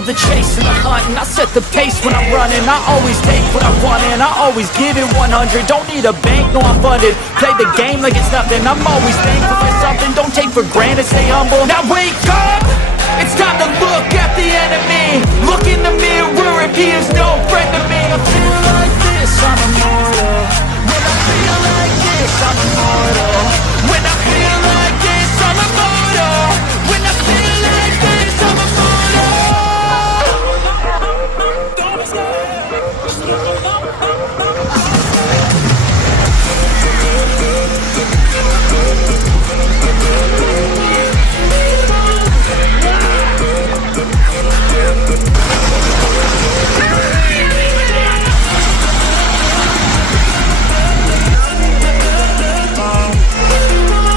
love the chase and the hunt, and I set the pace when I'm running. I always take what I want and I always give it 100. Don't need a bank, no I'm funded. Play the game like it's nothing. I'm always thankful for something. Don't take for granted, stay humble. Now wake up! It's time to look at the enemy. Look in the mirror if he is no friend to me. I feel like this, I'm immortal. When I feel like this, I'm immortal. When I feel like this, I'm immortal. When I feel like this, I'm immortal.